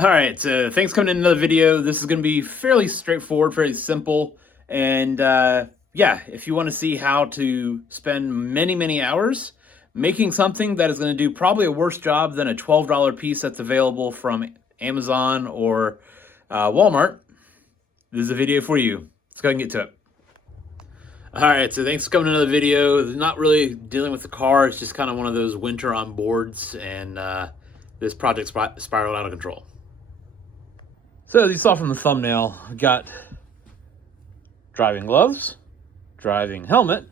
All right, so thanks for coming in another video. This is going to be fairly straightforward, fairly simple. And yeah, if you want to see how to spend many hours making something that is going to do probably a worse job than a $12 piece that's available from Amazon or Walmart, this is a video for you. Let's go ahead and get to it. All right, so thanks for coming to another video. Not really dealing with the car. It's just kind of one of those winter on boards, and this project spiraled out of control. So as you saw from the thumbnail, we got driving gloves, driving helmet,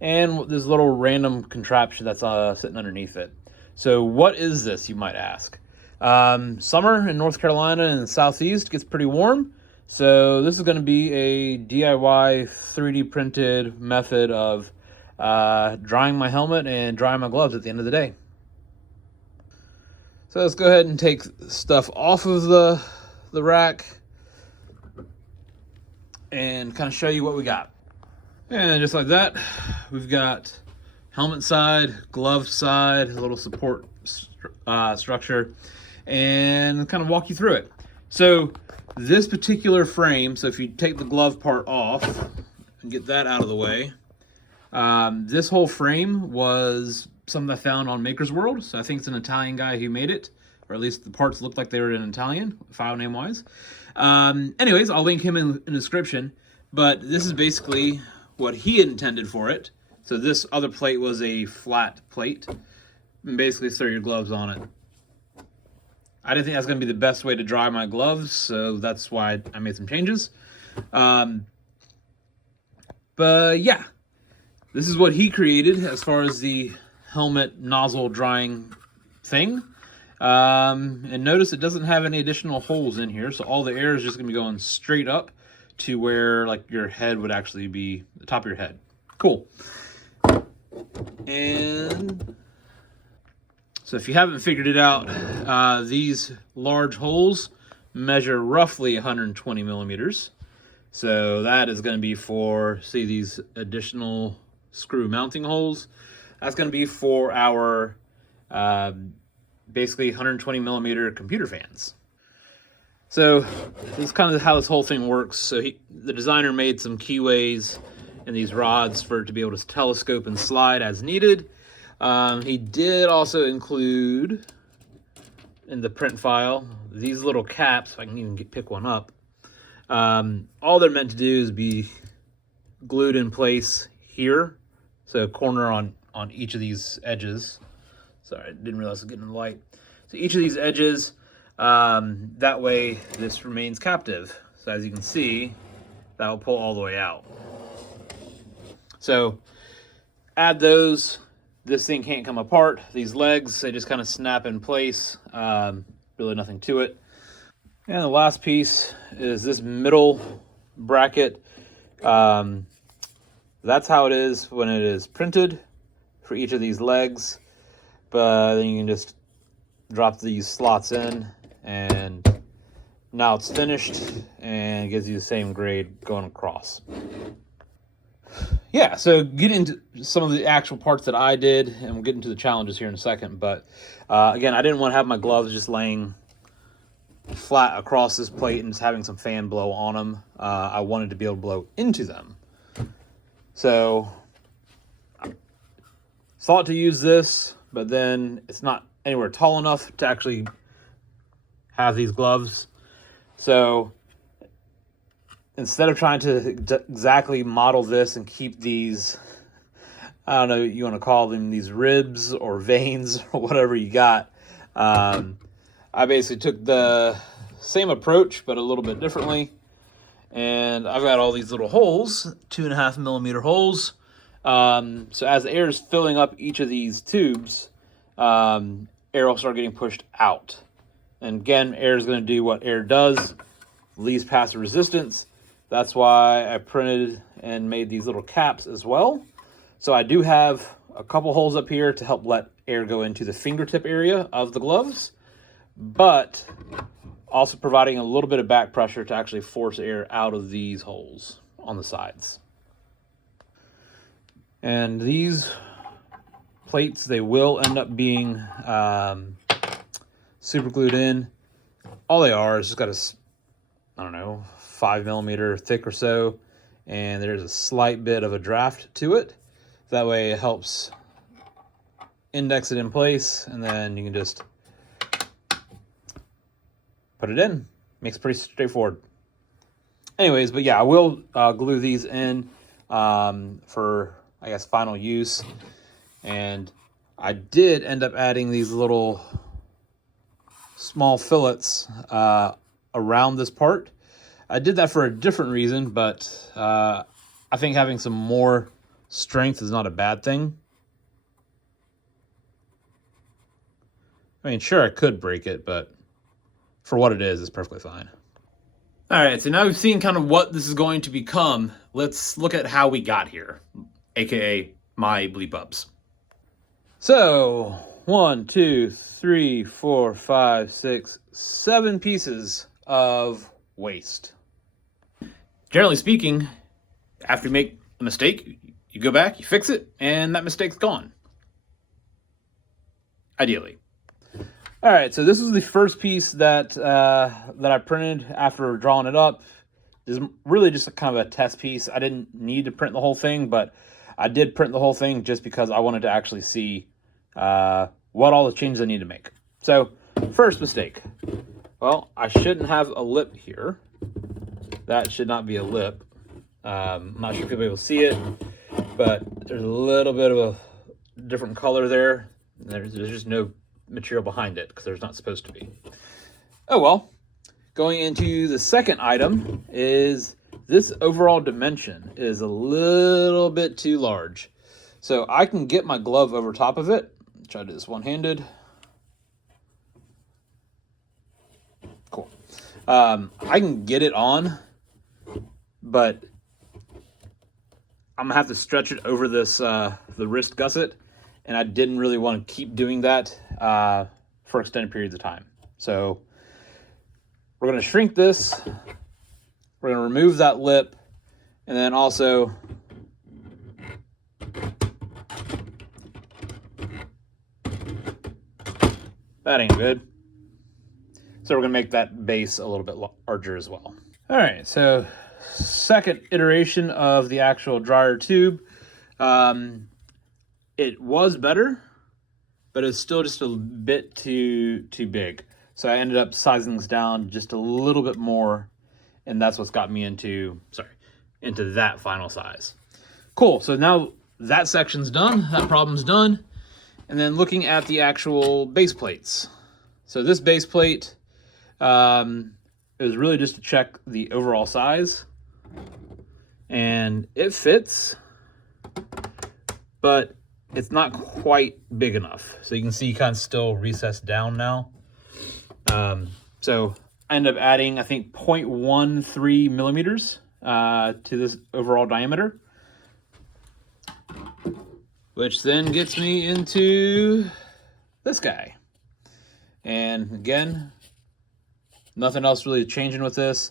and this little random contraption that's sitting underneath it. So what is this, you might ask? Summer in North Carolina and the Southeast gets pretty warm. So this is going to be a DIY 3D printed method of drying my helmet and drying my gloves at the end of the day. So let's go ahead and take stuff off of the rack and kind of show you what we got. And just like that, we've got helmet side, glove side, a little support structure, and kind of walk you through it. So this particular frame, so if you take the glove part off and get that out of the way, this whole frame was something I found on Maker's World. So I think it's an Italian guy who made it, or at least the parts looked like they were in Italian, file name wise. Anyways, I'll link him in the description, but this is basically what he intended for it. So this other plate was a flat plate, and basically throw your gloves on it. I didn't think that's going to be the best way to dry my gloves, so that's why I made some changes. But yeah, this is what he created as far as the helmet nozzle drying thing. And notice it doesn't have any additional holes in here, so all the air is just going to be going straight up to where like your head would actually be, the top of your head. Cool. And so if you haven't figured it out, these large holes measure roughly 120 millimeters. So that is going to be for, see these additional screw mounting holes? That's going to be for our basically 120 millimeter computer fans. So this is kind of how this whole thing works. So the designer made some keyways and these rods for it to be able to telescope and slide as needed. He did also include in the print file these little caps. If I can even pick one up. All they're meant to do is be glued in place here. So corner on each of these edges. Sorry, I didn't realize I was getting in the light. So each of these edges, that way this remains captive. So as you can see, that will pull all the way out. So add those. This thing can't come apart. These legs, they just kind of snap in place. Really nothing to it. And the last piece is this middle bracket. That's how it is when it is printed for each of these legs. But then you can just drop these slots in, and now it's finished and it gives you the same grade going across. Yeah, so get into some of the actual parts that I did, and we'll get into the challenges here in a second. But again, I didn't want to have my gloves just laying flat across this plate and just having some fan blow on them. I wanted to be able to blow into them. So thought to use this, but then it's not anywhere tall enough to actually have these gloves. So instead of trying to exactly model this and keep these, I don't know, you want to call them these ribs or veins or whatever you got, I basically took the same approach but a little bit differently. And I've got all these little holes, 2.5 millimeter holes. So as air is filling up each of these tubes, air will start getting pushed out. And again, air is going to do what air does, leaves passive resistance. That's why I printed and made these little caps as well. So I do have a couple holes up here to help let air go into the fingertip area of the gloves, but also providing a little bit of back pressure to actually force air out of these holes on the sides. And these plates, they will end up being super glued in. all they are is just got I don't know, 5mm thick or so, and there's a slight bit of a draft to it. That way it helps index it in place, and then you can just put it in. Makes it pretty straightforward. Anyways, but yeah, I will glue these in for, I guess, final use. And I did end up adding these little small fillets around this part. I did that for a different reason, but I think having some more strength is not a bad thing. I mean, sure, I could break it, but for what it is, it's perfectly fine. All right, so now we've seen kind of what this is going to become. Let's look at how we got here, aka my bleep ups. So 1, 2, 3, 4, 5, 6, 7 pieces of waste. Generally speaking, after you make a mistake, you go back, you fix it, and that mistake's gone. Ideally. All right, so this is the first piece that I printed after drawing it up. This is really just kind of a test piece. I didn't need to print the whole thing, but I did print the whole thing just because I wanted to actually see what all the changes I need to make. So, first mistake. Well, I shouldn't have a lip here. That should not be a lip. I'm not sure if you'll be able to see it, but there's a little bit of a different color there. There's just no material behind it because there's not supposed to be. Oh well. Going into the second item is this overall dimension is a little bit too large. So I can get my glove over top of it. Try to do this one-handed. Cool. I can get it on, but I'm gonna have to stretch it over this the wrist gusset, and I didn't really want to keep doing that for extended periods of time. So we're going to shrink this. We're going to remove that lip, and then also that ain't good. So we're going to make that base a little bit larger as well. All right, so second iteration of the actual dryer tube. It was better, but it's still just a bit too big. So I ended up sizing this down just a little bit more, and that's what's got me into that final size. Cool, so now that section's done, that problem's done. And then looking at the actual base plates. So this base plate is really just to check the overall size. And it fits, but it's not quite big enough. So you can see kind of still recessed down now. So I ended up adding, I think, 0.13 millimeters to this overall diameter, which then gets me into this guy. And again, nothing else really changing with this,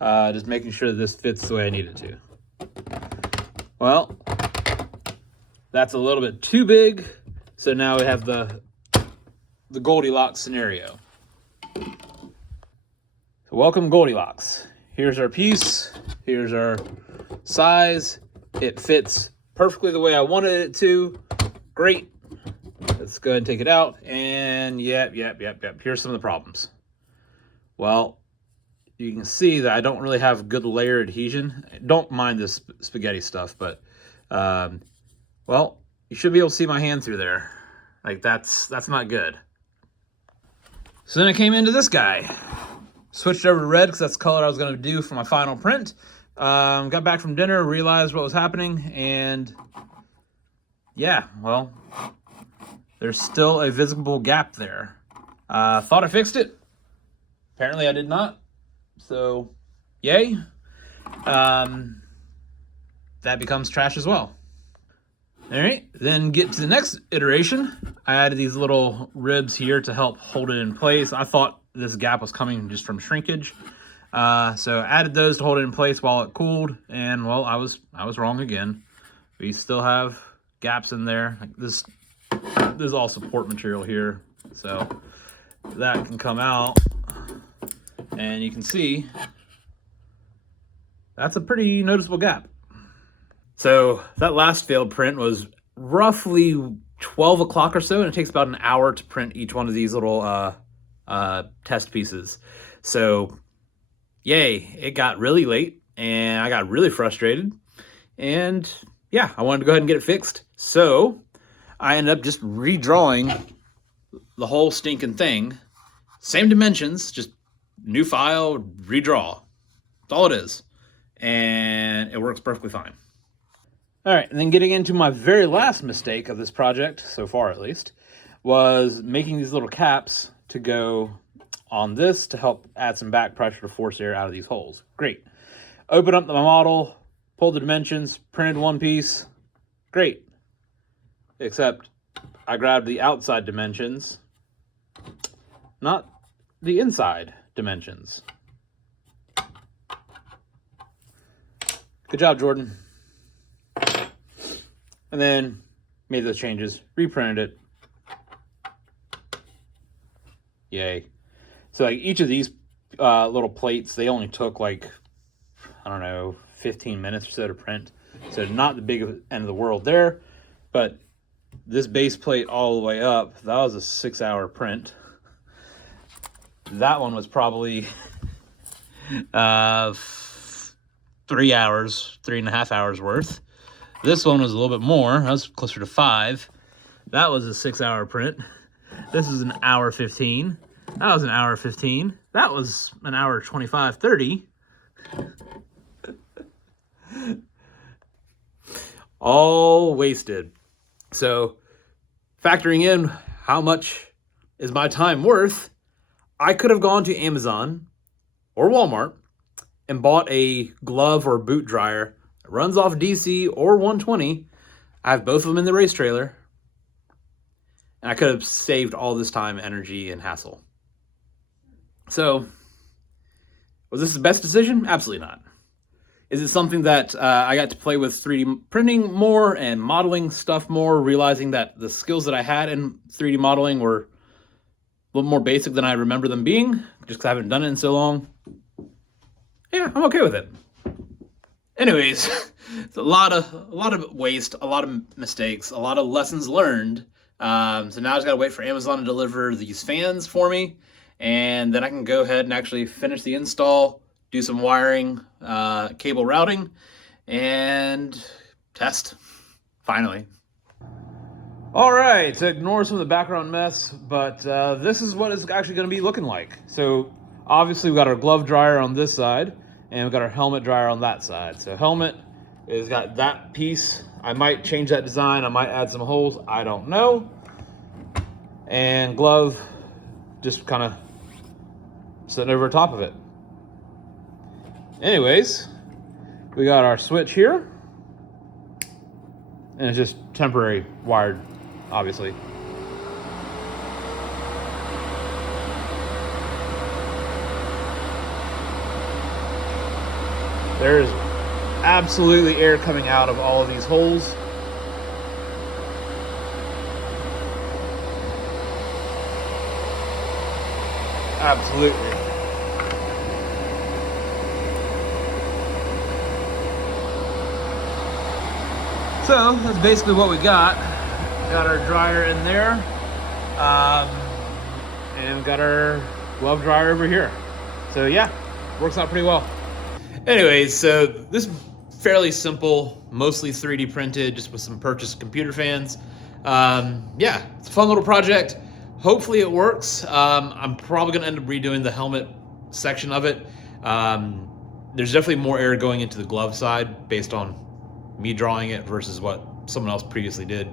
just making sure that this fits the way I need it to. Well, that's a little bit too big, so now we have the Goldilocks scenario. So welcome Goldilocks. Here's our piece, here's our size. It fits perfectly the way I wanted it to. Great. Let's go ahead and take it out. And yep. Here's some of the problems. Well, you can see that I don't really have good layer adhesion. Don't mind this spaghetti stuff, but well, you should be able to see my hand through there. Like that's not good. So then I came into this guy. Switched over to red because that's the color I was going to do for my final print. Got back from dinner, realized what was happening, and yeah, well, there's still a visible gap there. Thought I fixed it. Apparently I did not. So, yay. That becomes trash as well. All right, then get to the next iteration. I added these little ribs here to help hold it in place. I thought this gap was coming just from shrinkage. So I added those to hold it in place while it cooled, and well, I was wrong again. We still have gaps in there. Like this is all support material here, so that can come out. And you can see that's a pretty noticeable gap. So that last failed print was roughly 12 o'clock or so, and it takes about an hour to print each one of these little test pieces. So yay, it got really late and I got really frustrated, and yeah, I wanted to go ahead and get it fixed. So I ended up just redrawing the whole stinking thing. Same dimensions, just new file, redraw. That's all it is. And it works perfectly fine. All right, and then getting into my very last mistake of this project, so far at least, was making these little caps to go on this to help add some back pressure to force air out of these holes. Great. Open up my model, pull the dimensions, printed one piece. Great. Except I grabbed the outside dimensions, not the inside dimensions. Good job, Jordan. And then made those changes, reprinted it. Yay. So like each of these little plates, they only took like, I don't know, 15 minutes or so to print. So not the big end of the world there, but this base plate all the way up, that was a 6-hour print. That one was probably 3 hours, 3.5 hours worth. This one was a little bit more. That was closer to 5. That was a 6-hour print. This is an hour 15. That was an hour 15. That was an hour 25, 30. All wasted. So factoring in how much is my time worth, I could have gone to Amazon or Walmart and bought a glove or boot dryer that runs off DC or 120. I have both of them in the race trailer. And I could have saved all this time, energy, and hassle. So, was this the best decision? Absolutely not. Is it something that I got to play with 3D printing more and modeling stuff more, realizing that the skills that I had in 3D modeling were a little more basic than I remember them being, just because I haven't done it in so long? Yeah, I'm okay with it. Anyways, it's a lot of waste, a lot of mistakes, a lot of lessons learned. So now I just gotta wait for Amazon to deliver these fans for me, and then I can go ahead and actually finish the install, do some wiring, cable routing, and test, finally. All right, so ignore some of the background mess, but this is what it's actually gonna be looking like. So obviously we got our glove dryer on this side, and we've got our helmet dryer on that side. So helmet is got that piece. I might change that design, I might add some holes, I don't know. And glove, just kind of sitting over top of it. Anyways, we got our switch here. And it's just temporary wired, obviously. There's absolutely air coming out of all of these holes. Absolutely. So that's basically what we got. Got our dryer in there, and got our glove dryer over here. So yeah, works out pretty well. Anyways, so this is fairly simple, mostly 3D printed, just with some purchased computer fans. Yeah, it's a fun little project. Hopefully it works. I'm probably gonna end up redoing the helmet section of it. There's definitely more air going into the glove side based on me drawing it versus what someone else previously did.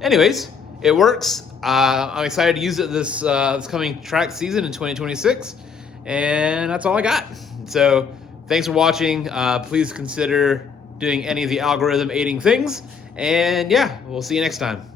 Anyways, it works. I'm excited to use it this coming track season in 2026, and that's all I got. So thanks for watching. Please consider doing any of the algorithm aiding things, and yeah, we'll see you next time.